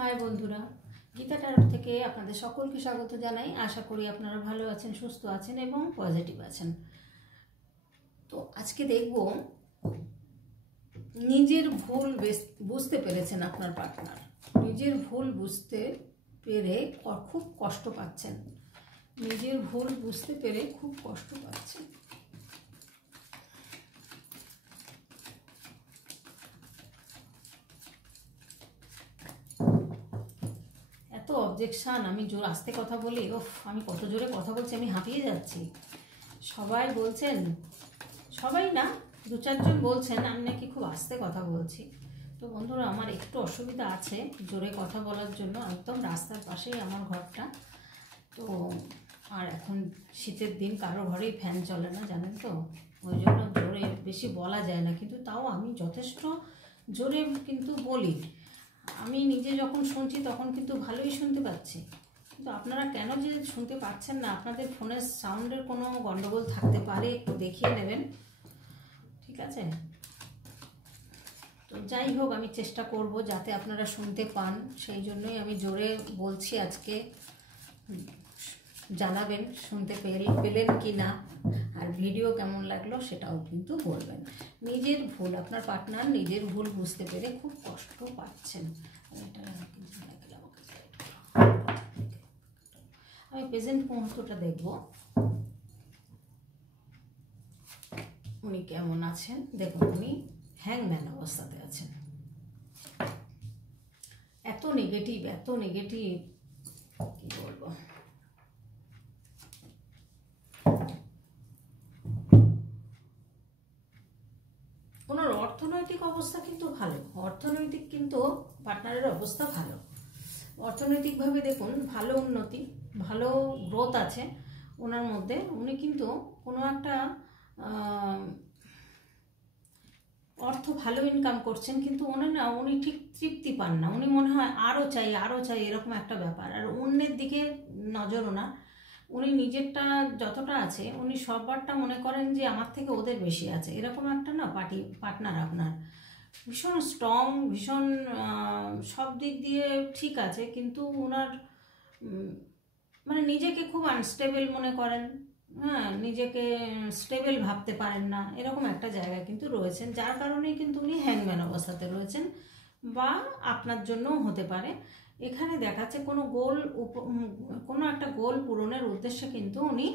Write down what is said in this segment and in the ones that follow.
High বন্ধুরা, Gita taro থেকে আপনাদের সকলকে স্বাগত জানাই। আশা করি আপনারা ভালো আছেন, সুস্থ আছেন এবং পজিটিভ আছেন। তো আজকে দেখব নিজের ভুল বুঝতে পেরেছেন আপনার পার্টনার। নিজের ভুল বুঝতে পেরে খুব কষ্ট পাচ্ছেন। নিজের ভুল বুঝতে পেরে খুব কষ্ট পাচ্ছেন। অবজেকশন, আমি জোর আস্তে কথা বলি, আমি কত জোরে কথা বলছি, আমি হাঁপিয়ে যাচ্ছি। সবাই বলছেন, সবাই না, দু চারজন বলছেন আমি নাকি খুব আস্তে কথা বলছি। তো বন্ধুরা, আমার একটু অসুবিধা আছে জোরে কথা বলার জন্য। একদম রাস্তার পাশেই আমার ঘরটা। তো আর এখন শীতের দিন, কারো ঘরেই ফ্যান চলে না, জানেন তো, ওই জন্য জোরে বেশি বলা যায় না। কিন্তু তাও আমি যথেষ্ট জোরে কিন্তু বলি। আমি নিজে যখন শুনছি তখন কিন্তু ভালোই শুনতে পাচ্ছি, কিন্তু আপনারা কেন যে শুনতে পাচ্ছেন না, আপনাদের ফোনের সাউন্ডের কোনো গন্ডগোল থাকতে পারে, একটু দেখিয়ে নেবেন, ঠিক আছে? তো যাই হোক, আমি চেষ্টা করব যাতে আপনারা শুনতে পান, সেই জন্যই আমি জোরে বলছি আজকে। জানাবেন শুনতে পেলেন কি না, আর ভিডিও কেমন লাগলো সেটাও কিন্তু বলবেন। নিজের ভুল, আপনার পার্টনার নিজের ভুল বুঝতে পেরে খুব কষ্ট পাচ্ছেন। আমি প্রেজেন্ট মুহূর্তটা দেখব, উনি কেমন আছেন। দেখুন, উনি হ্যাংম্যান অবস্থাতে আছেন। এত নেগেটিভ, এত নেগেটিভ, কি বলবো। ওনার অর্থনৈতিক অবস্থা কিন্তু ভালো, অর্থনৈতিক কিন্তু পার্টনারের অবস্থা ভালো। অর্থনৈতিকভাবে দেখুন ভালো উন্নতি, ভালো গ্রোথ আছে ওনার মধ্যে। উনি কিন্তু কোনো একটা অর্থ ভালো ইনকাম করছেন, কিন্তু উনি ঠিক তৃপ্তি পান না। উনি মনে হয় আরও চাই, আরও চাই, এরকম একটা ব্যাপার। আর অন্যের দিকে নজর ওনার। উনি নিজেরটা যতটা আছে, উনি সববারটা মনে করেন যে আমার থেকে ওদের বেশি আছে, এরকম একটা না পার্টনার আপনার। ভীষণ স্ট্রং, ভীষণ সব দিক দিয়ে ঠিক আছে, কিন্তু ওনার মানে নিজেকে খুব আনস্টেবল মনে করেন। হ্যাঁ, নিজেকে স্টেবল ভাবতে পারেন না, এরকম একটা জায়গায় কিন্তু রয়েছেন, যার কারণেই কিন্তু উনি হ্যাংম্যান অবস্থাতে রয়েছেন। বা আপনার জন্যও হতে পারে। এখানে দেখাচ্ছে কোনো একটা গোল পূরণের উদ্দেশ্যে কিন্তু উনি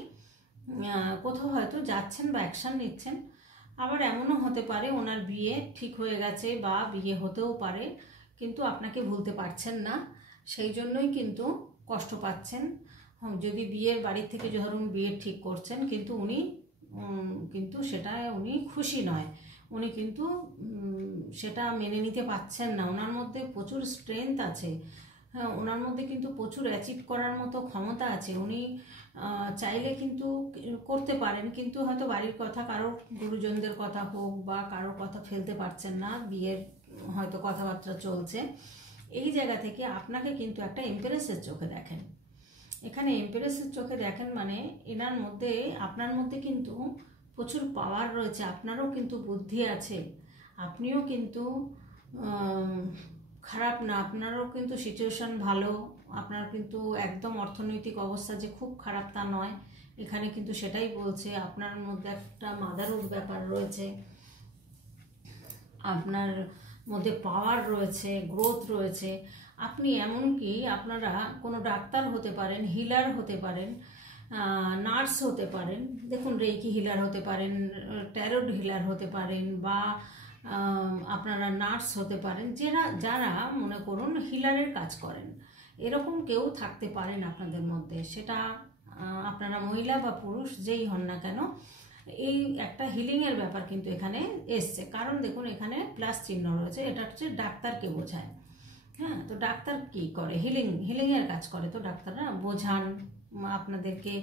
কোথাও হয়তো যাচ্ছেন বা অ্যাকশান নিচ্ছেন। আবার এমনও হতে পারে ওনার বিয়ে ঠিক হয়ে গেছে বা বিয়ে হতেও পারে, কিন্তু আপনাকে ভুলতে পারছেন না, সেই জন্যই কিন্তু কষ্ট পাচ্ছেন। যদি বিয়ের বাড়ির থেকে ধরুন বিয়ে ঠিক করছেন, কিন্তু উনি কিন্তু সেটায় উনি খুশি নয়, উনি কিন্তু সেটা মেনে নিতে পারছেন না। ওনার মধ্যে প্রচুর স্ট্রেংথ আছে, হ্যাঁ, ওনার মধ্যে কিন্তু প্রচুর অ্যাচিভ করার মতো ক্ষমতা আছে। উনি চাইলে কিন্তু করতে পারেন, কিন্তু হয়তো বাড়ির কথা, কারোর গুরুজনদের কথা হোক বা কারোর কথা ফেলতে পারছেন না। বিয়ের হয়তো কথাবার্তা চলছে, এই জায়গা থেকে আপনাকে কিন্তু একটা এমপ্রেসের চোখে দেখেন। এখানে এমপ্রেসের চোখে দেখেন মানে এনার মধ্যে, আপনার মধ্যে কিন্তু প্রচুর পাওয়ার রয়েছে। আপনারও কিন্তু বুদ্ধি আছে, আপনিও কিন্তু খারাপ না, আপনারও কিন্তু সিচুয়েশন ভালো। আপনার কিন্তু একদম অর্থনৈতিক অবস্থা যে খুব খারাপ তা নয়, এখানে কিন্তু সেটাই বলছে। আপনার মধ্যে একটা মাদারহুড ব্যাপার রয়েছে, আপনার মধ্যে পাওয়ার রয়েছে, গ্রোথ রয়েছে। আপনি এমনকি আপনারা কোনো ডাক্তার হতে পারেন, হিলার হতে পারেন, নার্স হতে পারেন। দেখুন, রেইকি হিলার হতে পারেন, ট্যারোট হিলার হতে পারেন, বা আপনারা নার্স হতে পারেন, যারা মনে করুন হিলারের কাজ করেন, এরকম কেউ থাকতে পারেন আপনাদের মধ্যে। সেটা আপনারা মহিলা বা পুরুষ যেই হন না কেন, এই একটা হিলিংয়ের ব্যাপার কিন্তু এখানে এসছে। কারণ দেখুন, এখানে প্লাস চিহ্ন রয়েছে, এটা হচ্ছে ডাক্তারকে বোঝায়। হ্যাঁ, তো ডাক্তার কি করে? হিলিংয়ের কাজ করে। তো ডাক্তাররা বোঝান আপনাদেরকে।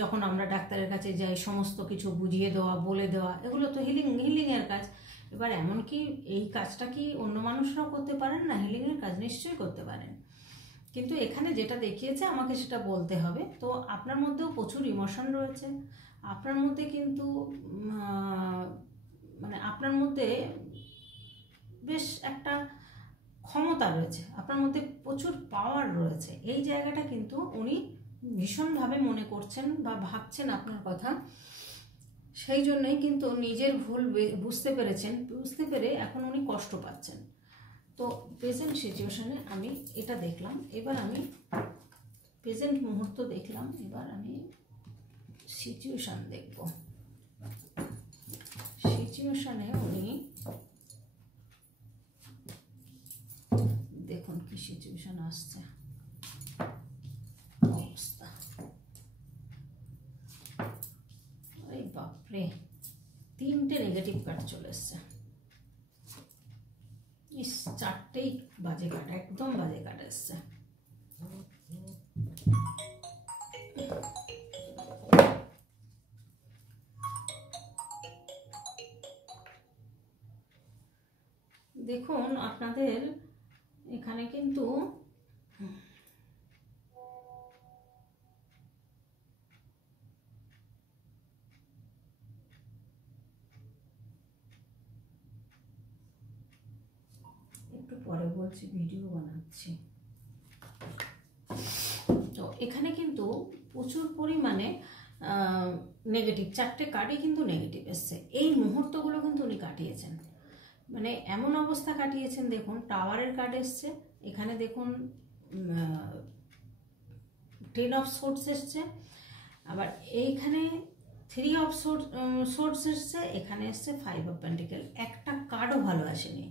যখন আমরা ডাক্তারের কাছে যাই, সমস্ত কিছু বুঝিয়ে দেওয়া, বলে দেওয়া, এগুলো তো হিলিংয়ের কাজ। এবার এমনকি এই কাজটা কি অন্য মানুষরাও করতে পারেন না? হিলিংয়ের কাজ নিশ্চয়ই করতে পারেন, কিন্তু এখানে যেটা দেখিয়েছে আমাকে সেটা বলতে হবে। তো আপনার মধ্যেও প্রচুর ইমোশন রয়েছে, আপনার মধ্যে কিন্তু মানে আপনার মধ্যে বেশ একটা ক্ষমতা ক্ষমতা রয়েছে, আপনার মধ্যে প্রচুর পাওয়ার রয়েছে। এই জায়গাটা কিন্তু উনি ভীষণভাবে মনে করছেন বা ভাবছেন আপনার কথা। সেই জন্যই কিন্তু নিজের ভুল বুঝতে পেরেছেন, বুঝতে পেরে এখন উনি কষ্ট পাচ্ছেন। তো প্রেজেন্ট সিচুয়েশনে আমি এটা দেখলাম। এবার আমি প্রেজেন্ট মুহূর্ত দেখলাম, এবার আমি সিচুয়েশন দেখব। সিচুয়েশনে উনি দেখুন কি সিচুয়েশন আসছে, অবস্থা। আরে বাপরে, 3টে নেগেটিভ কার্ড চলে এসছে। ইস, 4টেই বাজে কার্ড, একদম বাজে কার্ড এসছে। দেখুন আপনাদের এখানে কিন্তু একটু পরে বলছি, ভিডিও বানাচ্ছি। তো এখানে কিন্তু প্রচুর পরিমাণে নেগেটিভ, 4টে কার্ডই কিন্তু নেগেটিভ এসছে। এই মুহূর্তগুলো কিন্তু উনি কাটিয়েছেন, মানে এমন অবস্থা কাটিয়েছেন। দেখুন টাওয়ারের কার্ড এসছে, এখানে দেখুন 10 অফ সোর্স এসছে, আবার এইখানে 3 অফ সোর্স এসছে, এখানে এসছে 5 অফ পেন্টিকেল। একটা কার্ডও ভালো আসেনি।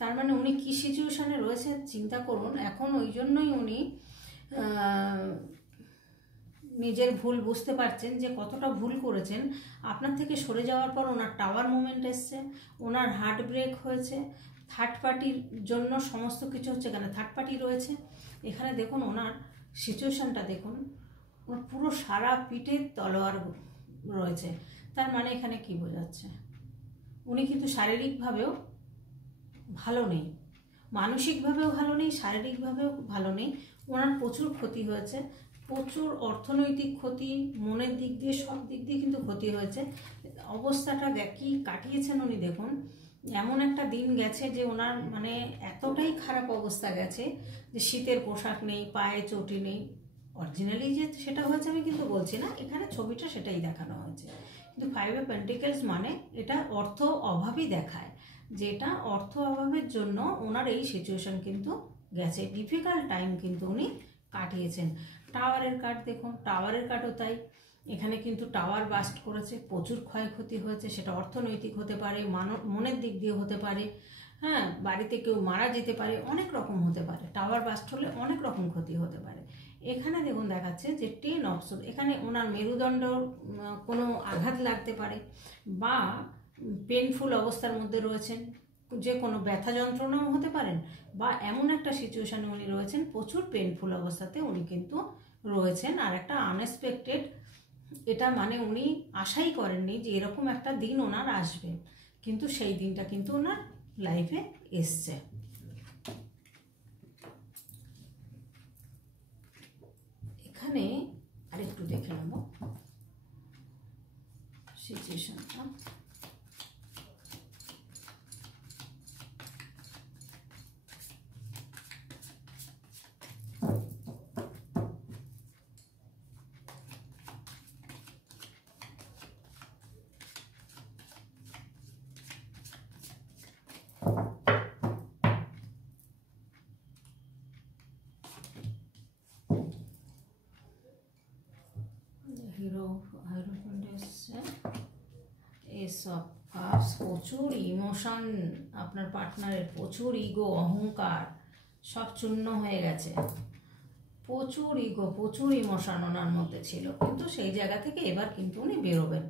তার মানে উনি কী সিচুয়েশনে রয়েছে চিন্তা করুন। এখন ওই জন্যই উনি নিজের ভুল বুঝতে পারছেন যে কতটা ভুল করেছেন। আপনার থেকে সরে যাওয়ার পর ওনার টাওয়ার মুভমেন্ট এসছে, ওনার হার্ট ব্রেক হয়েছে, থার্ড পার্টির জন্য সমস্ত কিছু হচ্ছে। এখানে থার্ড পার্টি রয়েছে। এখানে দেখুন ওনার সিচুয়েশানটা দেখুন, ওনার পুরো সারা পিঠে তলোয়ার রয়েছে। তার মানে এখানে কি বোঝাচ্ছে, উনি কিন্তু শারীরিকভাবেও ভালো নেই, মানসিকভাবেও ভালো নেই, শারীরিকভাবেও ভালো নেই। ওনার প্রচুর ক্ষতি হয়েছে, প্রচুর অর্থনৈতিক ক্ষতি, মনের দিক দিয়ে, সব দিক দিয়ে কিন্তু ক্ষতি হয়েছে। অবস্থাটা কি কাটিয়েছেন উনি দেখুন। এমন একটা দিন গেছে যে ওনার মানে এতটাই খারাপ অবস্থা গেছে যে শীতের পোশাক নেই, পায়ে চটি নেই। অরিজিনালি যে সেটা হয়েছে আমি কিন্তু বলছি না, এখানে ছবিটা সেটাই দেখানো হয়েছে। কিন্তু 5 অফ পেন্টিকেলস মানে এটা অর্থ অভাবই দেখায়, যেটা অর্থ অভাবের জন্য ওনার এই সিচুয়েশন কিন্তু গেছে। ডিফিকাল্ট টাইম কিন্তু উনি কাটিয়েছেন। টাওয়ারের কার্ড দেখুন, টাওয়ারের কার্ডও তাই। এখানে কিন্তু টাওয়ার বাস্ট করেছে, প্রচুর ক্ষয়ক্ষতি হয়েছে। সেটা অর্থনৈতিক হতে পারে, মনের দিক দিয়ে হতে পারে, হ্যাঁ, বাড়িতে কেউ মারা যেতে পারে, অনেক রকম হতে পারে। টাওয়ার বাস্ট হলে অনেক রকম ক্ষতি হতে পারে। এখানে দেখুন দেখাচ্ছে যে 10 অফ সোর্স, এখানে ওনার মেরুদণ্ড কোনো আঘাত লাগতে পারে, বা পেনফুল অবস্থার মধ্যে রয়েছেন, যে কোনো ব্যথা যন্ত্রণাও হতে পারেন, বা এমন একটা সিচুয়েশানে উনি রয়েছেন প্রচুর পেনফুল অবস্থাতে উনি কিন্তু রয়েছেন। আর একটা আনএক্সপেক্টেড, এটা মানে উনি আশাই করেননি যে এরকম একটা দিন ওনার আসবে, কিন্তু সেই দিনটা কিন্তু ওনার লাইফে এসছে। এখানে আরেকটু দেখে নেব সিচুয়েশনটা। এসব কাজ, প্রচুর ইমোশন, আপনার পার্টনারের প্রচুর ইগো, অহংকার সব চূর্ণ হয়ে গেছে। প্রচুর ইগো, প্রচুর ইমোশন ওনার মধ্যে ছিল, কিন্তু সেই জায়গা থেকে এবার কিন্তু উনি বেরোবেন।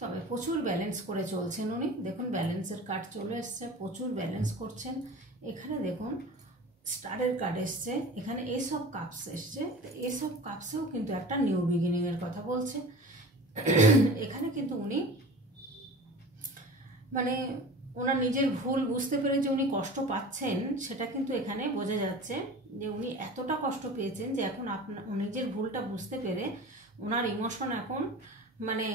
তবে প্রচুর ব্যালেন্স করে চলছেন উনি। দেখুন ব্যালেন্সের কার্ড চলে এসছে, প্রচুর ব্যালেন্স করছেন। এখানে দেখুন স্টারের কার্ড এসছে, এখানে এস অফ কাপস এসছে। এস অফ কাপসেও কিন্তু একটা নিউ বিগিনিংয়ের কথা বলছে। এখানে কিন্তু উনি মানে ওনার নিজের ভুল বুঝতে পেরে যে উনি কষ্ট পাচ্ছেন, সেটা কিন্তু এখানে বোঝা যাচ্ছে যে উনি এতটা কষ্ট পেয়েছেন যে এখন নিজের ভুলটা বুঝতে পেরে ওনার ইমোশন এখন মানে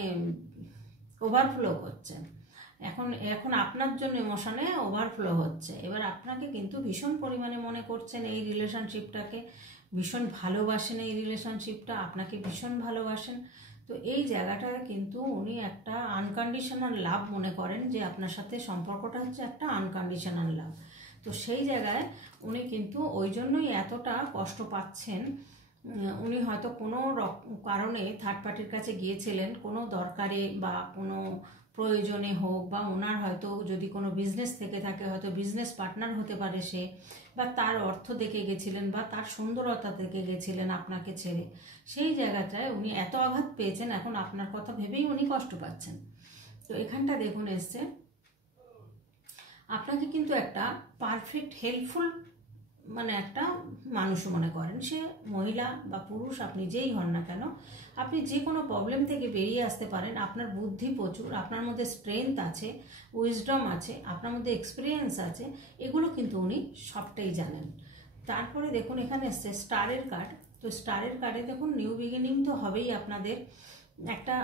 ওভারফ্লো করছে। এখন এখন আপনার জন্য ইমোশনে ওভারফ্লো হচ্ছে। এবার আপনাকে কিন্তু ভীষণ পরিমাণে মনে করছেন, এই রিলেশনশিপটাকে ভীষণ ভালোবাসেন, এই রিলেশনশিপটা আপনাকে ভীষণ ভালোবাসেন। তো এই জায়গাটা কিন্তু উনি একটা আনকন্ডিশনাল লাভ মনে করেন, যে আপনার সাথে সম্পর্কটা হচ্ছে একটা আনকন্ডিশনাল লাভ। তো সেই জায়গায় উনি কিন্তু ওই জন্যই এতটা কষ্ট পাচ্ছেন। উনি হয়তো কোনো কারণে থার্ড পার্টির কাছে গিয়েছিলেন, কোনো দরকারে বা কোনো প্রয়োজনে হোক, বা ওনার হয়তো যদি কোনো বিজনেস থেকে থাকে, হয়তো বিজনেস পার্টনার হতে পারে সে, বা তার অর্থ দেখে গেছিলেন, বা তার সুন্দরতা দেখে গেছিলেন আপনাকে ছেড়ে। সেই জায়গাটায় উনি এত আঘাত পেয়েছেন, এখন আপনার কথা ভেবেই উনি কষ্ট পাচ্ছেন। তো এখানটা দেখুন এসছে, আপনাকে কিন্তু একটা পারফেক্ট হেল্পফুল মানে একটা মানুষ মনে করেন। সে মহিলা বা পুরুষ, আপনি যেই হন না কেন, আপনি যে কোনো প্রবলেম থেকে বেরিয়ে আসতে পারেন। আপনার বুদ্ধি প্রচুর, আপনার মধ্যে স্ট্রেংথ আছে, উইজডম আছে, আপনার মধ্যে এক্সপিরিয়েন্স আছে, এগুলো কিন্তু উনি সবটাই জানেন। তারপরে দেখুন এখানে এসছে স্টারের কার্ড। তো স্টারের কার্ডে দেখুন নিউ বিগিনিং তো হবেই, আপনাদের একটা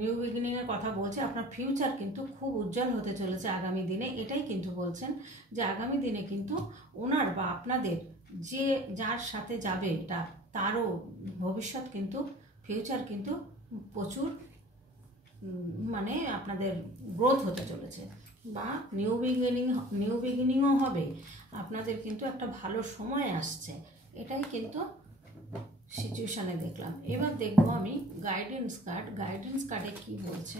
নিউ বিগিনিংয়ের কথা বলছে। আপনার ফিউচার কিন্তু খুব উজ্জ্বল হতে চলেছে আগামী দিনে, এটাই কিন্তু বলছেন যে আগামী দিনে কিন্তু ওনার বা আপনাদের যে যার সাথে যাবে এটা, তারও ভবিষ্যৎ কিন্তু ফিউচার কিন্তু প্রচুর মানে আপনাদের গ্রোথ হতে চলেছে, বা নিউ বিগিনিংও হবে। আপনাদের কিন্তু একটা ভালো সময় আসছে, এটাই কিন্তু সিচুয়েশানে দেখলাম। এবার দেখবো আমি গাইডেন্স কার্ড। গাইডেন্স কার্ডে কি বলছে,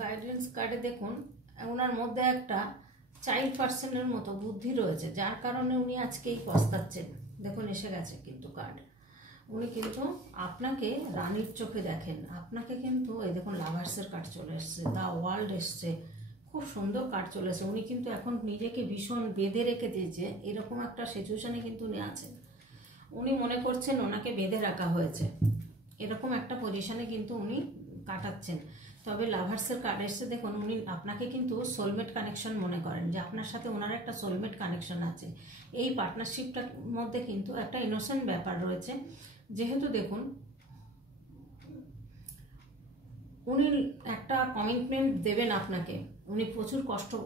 গাইডেন্স কার্ডে দেখুন ওনার মধ্যে একটা চাইল্ড পার্সনের মতো বুদ্ধি রয়েছে, যার কারণে উনি আজকে এই পস্তাচ্ছেন। দেখুন এসে গেছে কিন্তু কার্ড। উনি কিন্তু আপনাকে রানীর চোখে দেখেন, আপনাকে কিন্তু এই দেখুন লাভার্সের কার্ড চলে এসছে, দ্য ওয়ার্ল্ড এসছে, খুব সুন্দর কার্ড চলে এসছে। উনি কিন্তু এখন নিজেকে ভীষণ বেঁধে রেখে দিয়েছে, এরকম একটা সিচুয়েশনে কিন্তু উনি আছেন। উনি মনে করছেন ওনাকে বেঁধে রাখা হয়েছে, এরকম একটা পজিশনে কিন্তু উনি কাটাচ্ছেন। তবে লাভার্সের কার্ড এসছে, দেখুন উনি আপনাকে কিন্তু সোলমেট কানেকশন মনে করেন, যে আপনার সাথে ওনার একটা সোলমেট কানেকশন আছে। এই পার্টনারশিপটার মধ্যে কিন্তু একটা ইনোসেন্ট ব্যাপার রয়েছে, যেহেতু দেখুন উনি একটা কমিটমেন্ট দেবেন আপনাকে। উনি প্রচুর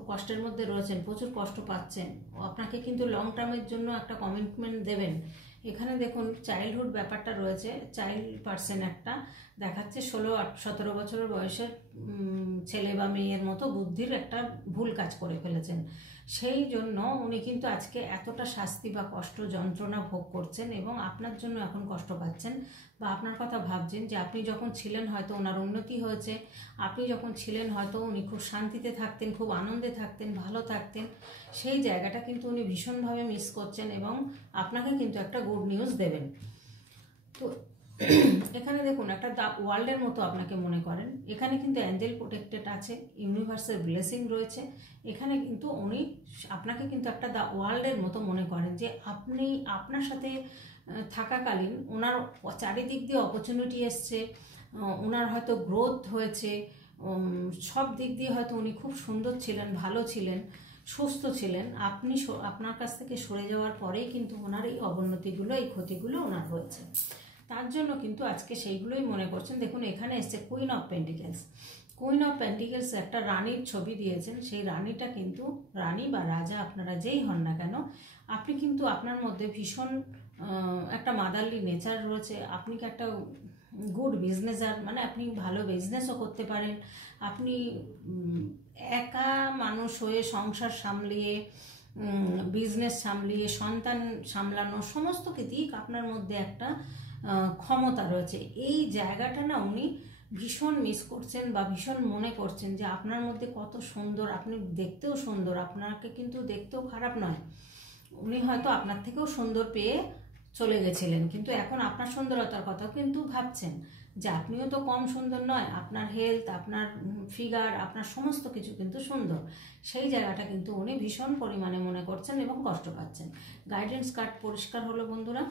কষ্টের মধ্যে রয়েছেন, প্রচুর কষ্ট পাচ্ছেন, আপনাকে কিন্তু লং টার্মের জন্য একটা কমিটমেন্ট দেবেন। এখানে দেখুন চাইল্ডহুড ব্যাপারটা রয়েছে, চাইল্ড পার্সন একটা দেখাচ্ছে, 16-17 বছরের বয়সের ছেলে বা মেয়ের মতো বুদ্ধির একটা ভুল কাজ করে ফেলেছেন। সেই জন্য উনি কিন্তু আজকে এতটা শাস্তি বা কষ্ট যন্ত্রণা ভোগ করছেন, এবং আপনার জন্য এখন কষ্ট পাচ্ছেন, বা আপনার কথা ভাবছেন যে আপনি যখন ছিলেন হয়তো ওনার উন্নতি হয়েছে, আপনি যখন ছিলেন হয়তো উনি খুব শান্তিতে থাকতেন, খুব আনন্দে থাকতেন, ভালো থাকতেন। সেই জায়গাটা কিন্তু উনি ভীষণভাবে মিস করছেন, এবং আপনাকে কিন্তু একটা গুড নিউজ দেবেন। তো এখানে দেখুন একটা দ্য ওয়ার্ল্ডের মতো আপনাকে মনে করেন, এখানে কিন্তু অ্যাঞ্জেল প্রোটেক্টেড আছে, ইউনিভার্সের ব্লেসিং রয়েছে। এখানে কিন্তু উনি আপনাকে কিন্তু একটা দ্য ওয়ার্ল্ডের মতো মনে করেন, যে আপনি আপনার সাথে থাকাকালীন ওনার চারিদিক দিয়ে অপরচুনিটি এসছে, ওনার হয়তো গ্রোথ হয়েছে, সব দিক দিয়ে হয়তো উনি খুব সুন্দর ছিলেন, ভালো ছিলেন, সুস্থ ছিলেন। আপনি আপনার কাছ থেকে সরে যাওয়ার পরেই কিন্তু ওনার এই অবনতিগুলো, এই ক্ষতিগুলো ওনার হয়েছে, তার জন্য কিন্তু আজকে সেইগুলোই মনে করছেন। দেখুন এখানে এসছে queen of pentacles. Queen of pentacles একটা রানীর ছবি দিয়েছেন, সেই রানীটা কিন্তু, রানী বা রাজা আপনারা যেই হন না কেন, আপনি কিন্তু আপনার মধ্যে ভীষণ একটা মাদারলি নেচার রয়েছে। আপনি কি একটা গুড বিজনেসার, মানে আপনি ভালো বিজনেসও করতে পারেন। আপনি একা মানুষ হয়ে সংসার সামলিয়ে, বিজনেস সামলিয়ে, সন্তান সামলানো, সমস্ত দিক আপনার মধ্যে একটা ক্ষমতা রয়েছে। এই জায়গাটা না উনি ভীষণ মিস করছেন, বা ভীষণ মনে করছেন যে আপনার মধ্যে কত সুন্দর, আপনি দেখতেও সুন্দর, আপনাকে কিন্তু দেখতেও খারাপ নয়। উনি হয়তো আপনার থেকেও সুন্দর পেয়ে চলে গেছিলেন, কিন্তু এখন আপনার সুন্দরতার কথাও কিন্তু ভাবছেন, যে আপনিও তো কম সুন্দর নয়, আপনার হেলথ, আপনার ফিগার, আপনার সমস্ত কিছু কিন্তু সুন্দর। সেই জায়গাটা কিন্তু উনি ভীষণ পরিমাণে মনে করছেন এবং কষ্ট পাচ্ছেন। গাইডেন্স কার্ড পরিষ্কার হলো বন্ধুরা।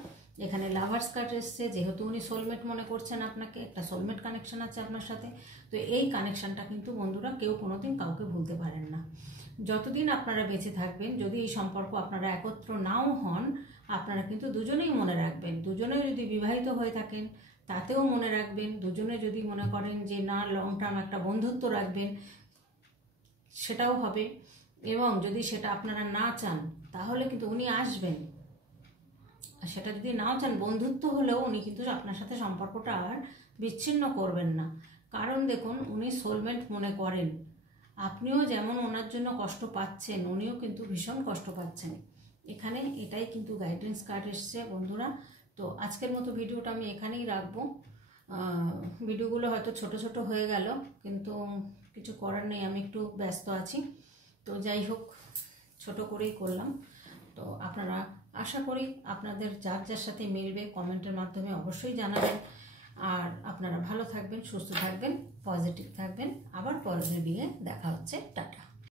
এখানে লাভার্স কার্ড এসছে, যেহেতু উনি সোলমেট মনে করছেন আপনাকে, একটা সোলমেট কানেকশন আছে আপনার সাথে। তো এই কানেকশনটা কিন্তু বন্ধুরা কেউ কোনোদিন কাউকে ভুলতে পারেন না। যতদিন আপনারা বেঁচে থাকবেন, যদি এই সম্পর্ক আপনারা একত্র নাও হন, আপনারা কিন্তু দুজনেই মনে রাখবেন, দুজনেই যদি বিবাহিত হয়ে থাকেন তাতেও মনে রাখবেন, দুজনে যদি মনে করেন যে না লং টার্ম একটা বন্ধুত্ব রাখবেন সেটাও হবে। এবং যদি সেটা আপনারা না চান তাহলে কিন্তু উনি আসবেন, আর সেটা যদি নাও চান বন্ধুত্ব হলেও উনি কিন্তু আপনার সাথে সম্পর্কটা আর বিচ্ছিন্ন করবেন না। কারণ দেখুন, উনি সোলমেট মনে করেন, আপনিও যেমন ওনার জন্য কষ্ট পাচ্ছেন উনিও কিন্তু ভীষণ কষ্ট পাচ্ছেন। এখানে এটাই কিন্তু গাইডেন্স কার্ড এসছে বন্ধুরা। তো আজকের মতো ভিডিওটা আমি এখানেই রাখবো। ভিডিওগুলো হয়তো ছোট ছোট হয়ে গেল, কিন্তু কিছু করার নেই, আমি একটু ব্যস্ত আছি। তো যাই হোক, ছোট করেই করলাম। তো আপনারা, আশা করি আপনাদের যার যার সাথে মিলবে কমেন্টের মাধ্যমে অবশ্যই জানাবেন। আর আপনারা ভালো থাকবেন, সুস্থ থাকবেন, পজিটিভ থাকবেন। আবার পরের ভিডিওয়ে দেখা হচ্ছে। টাটা।